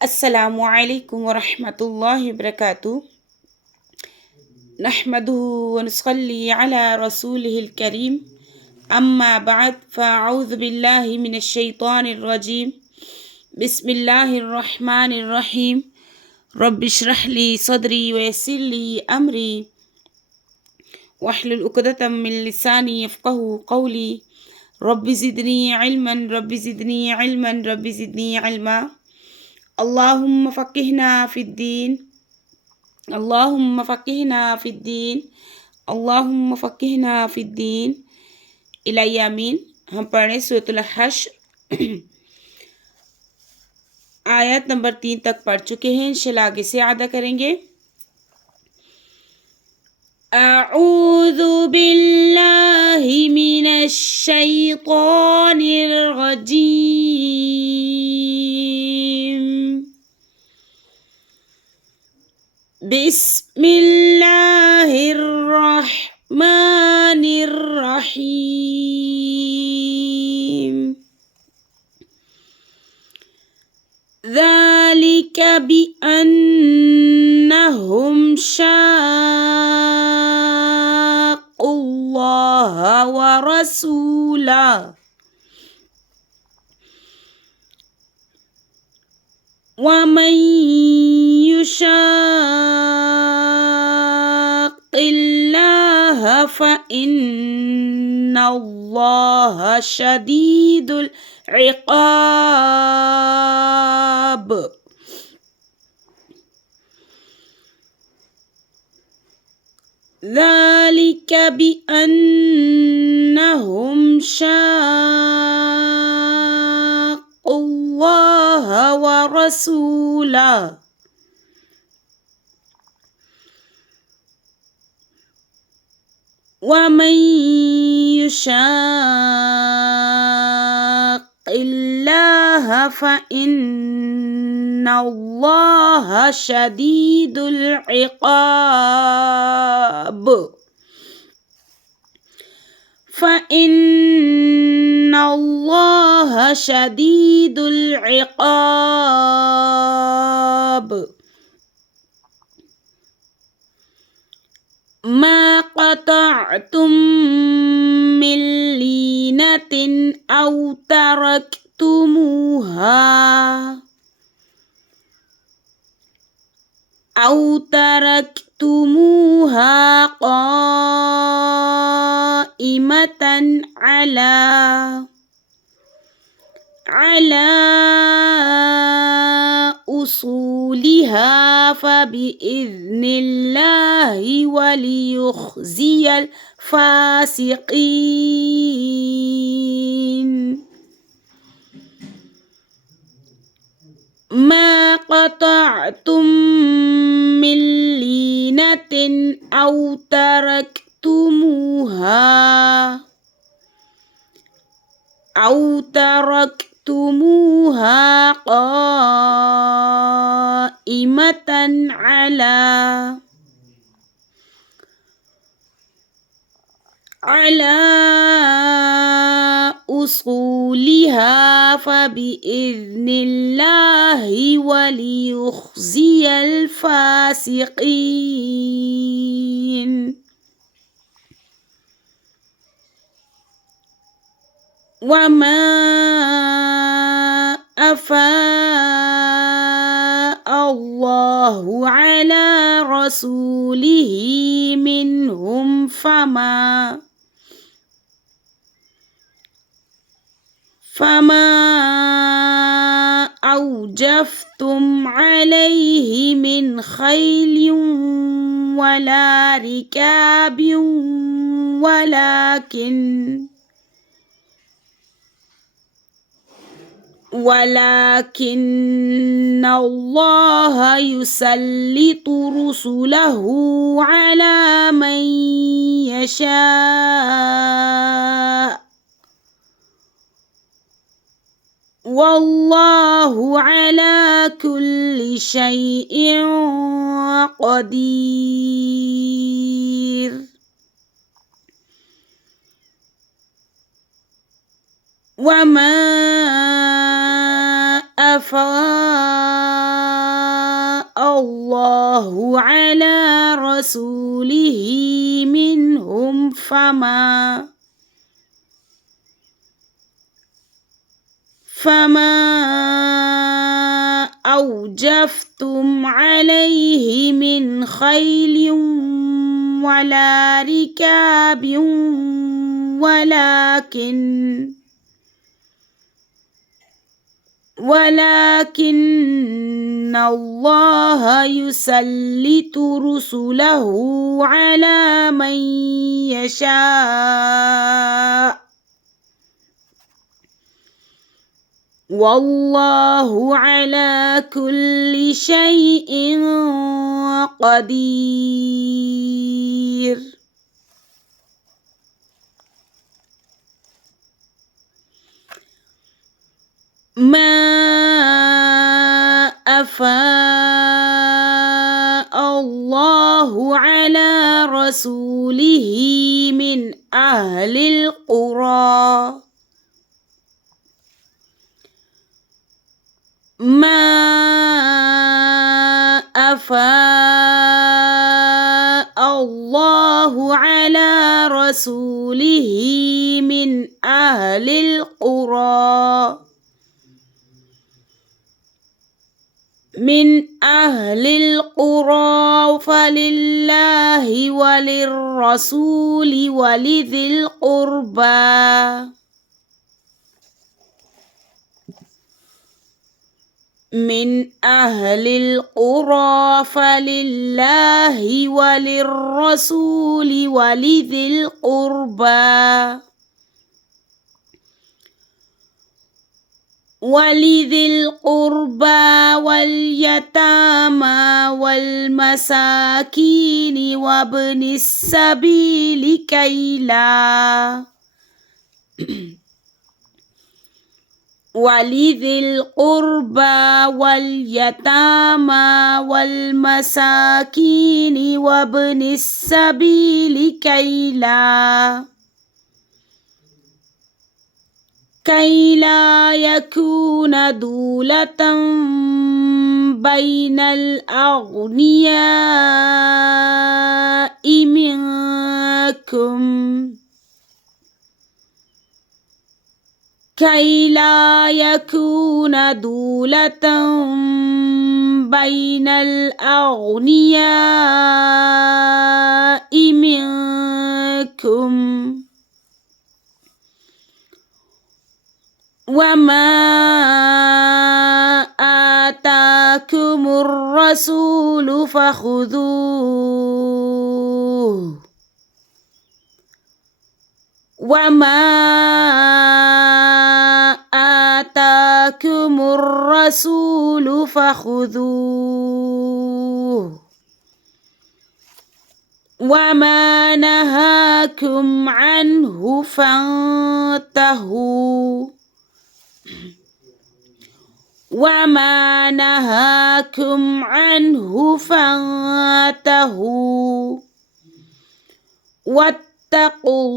अस्सलामु अलैकुम वरहमतुल्लाहि वबरकातुहू नहमदुहु व नुसल्ली अला रसूलिहिल करीम अम्मा बाद फ़अऊज़ु बिल्लाहि मिनश शैतानिर रजीम बिस्मिल्लाहिर रहमानिर रहीम रब्बिश्रह ली सदरी व यस्सिर ली अमरी वहलुल उक़दतम मिन लिसानी यफ़क़हू क़ौली रब्बि ज़िदनी इल्मा अल्लाहुम्मा फ़क़िहना फ़िद्दीन अल्लाहुम्मा फ़क़िहना फ़िद्दीन अल्लाहुम्मा फ़क़िहना फ़िद्दीन इलाही आमीन। हम पढ़ें सूरतुल हश्र आयत नंबर 3 तक पढ़ चुके हैं। इंशाअल्लाह आगे से अदा करेंगे। अऊज़ु बिल्लाहि मिनश शैतानिर रजीम बिस्मिल्लाहिर रहमानिर रहीम ज़ालिका बिअन्नहुम शाक़ुल्लाह व रसूलह वमन युशाक़िल्लाह फ़इन्नल्लाह शदीदुल इक़ाब। ज़ालिका बिअन्नहुम शाक़ुल्लाह व रसूलह वमन युशाक़िल्लाह फ़इन्नल्लाह शदीदुल इक़ाब। फ़इन्नल्लाह शदीदुल इक़ाब। मा क़तअतुम मिन लीनतिन औ तरक्तुमूहा क़ाइमतन अला उसूलिहा फ़बिइज़्निल्लाहि वलियुख़ज़ियल फ़ासिक़ीन। मा क़तअतुम मिन लीनतिन औ तरक्तुमूहा क़ाइमतन अला उसूलिहा फ़बिइज़्निल्लाहि वलियुख़ज़ियल फ़ासिक़ीन। वमा अफ़ाअल्लाहु अला रसूलिही मिन्हुम फमा औजफ़्तुम अलैहि मिन ख़ैलिन वला रिकाबिन वलाकिन्नल्लाह युसल्लितु रुसुलहु अला मन यशा वल्लाहु अला कुल्लि शैइन क़दीर। वमा अफ़ाअ الله على رسوله منهم فما أوجفتم عليه من خيل ولا ركاب ولكن الله يسلط رسله على من يشاء والله على كل شيء قدير. ما أفاء الله على رسوله من أهل القرى الله على رسوله من أهل القرى فلله وللرسول ولذي القربى من أهل القرى فلله وللرسول ولذي القربى واليتامى والمساكين وابن السبيل ولذي القربى واليتامى والمساكين وابن السبيل كي لا يكون دولة بين الأغنياء منكم كي لا يكون دولة بين الأغنياء منكم وما آتاكم الرسول فخذوه وما آتاكم الرسول فخذوه وما نهاكم عنه فانتهوا وما نهاكم عنه فانتهوا واتقوا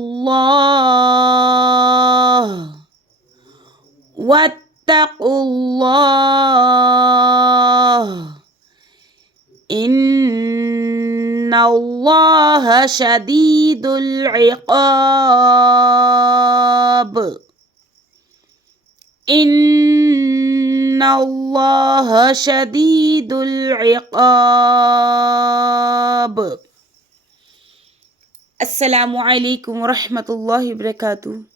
الله إن الله شديد العقاب إن الله شديد العقاب. السلام عليكم ورحمة الله وبركاته.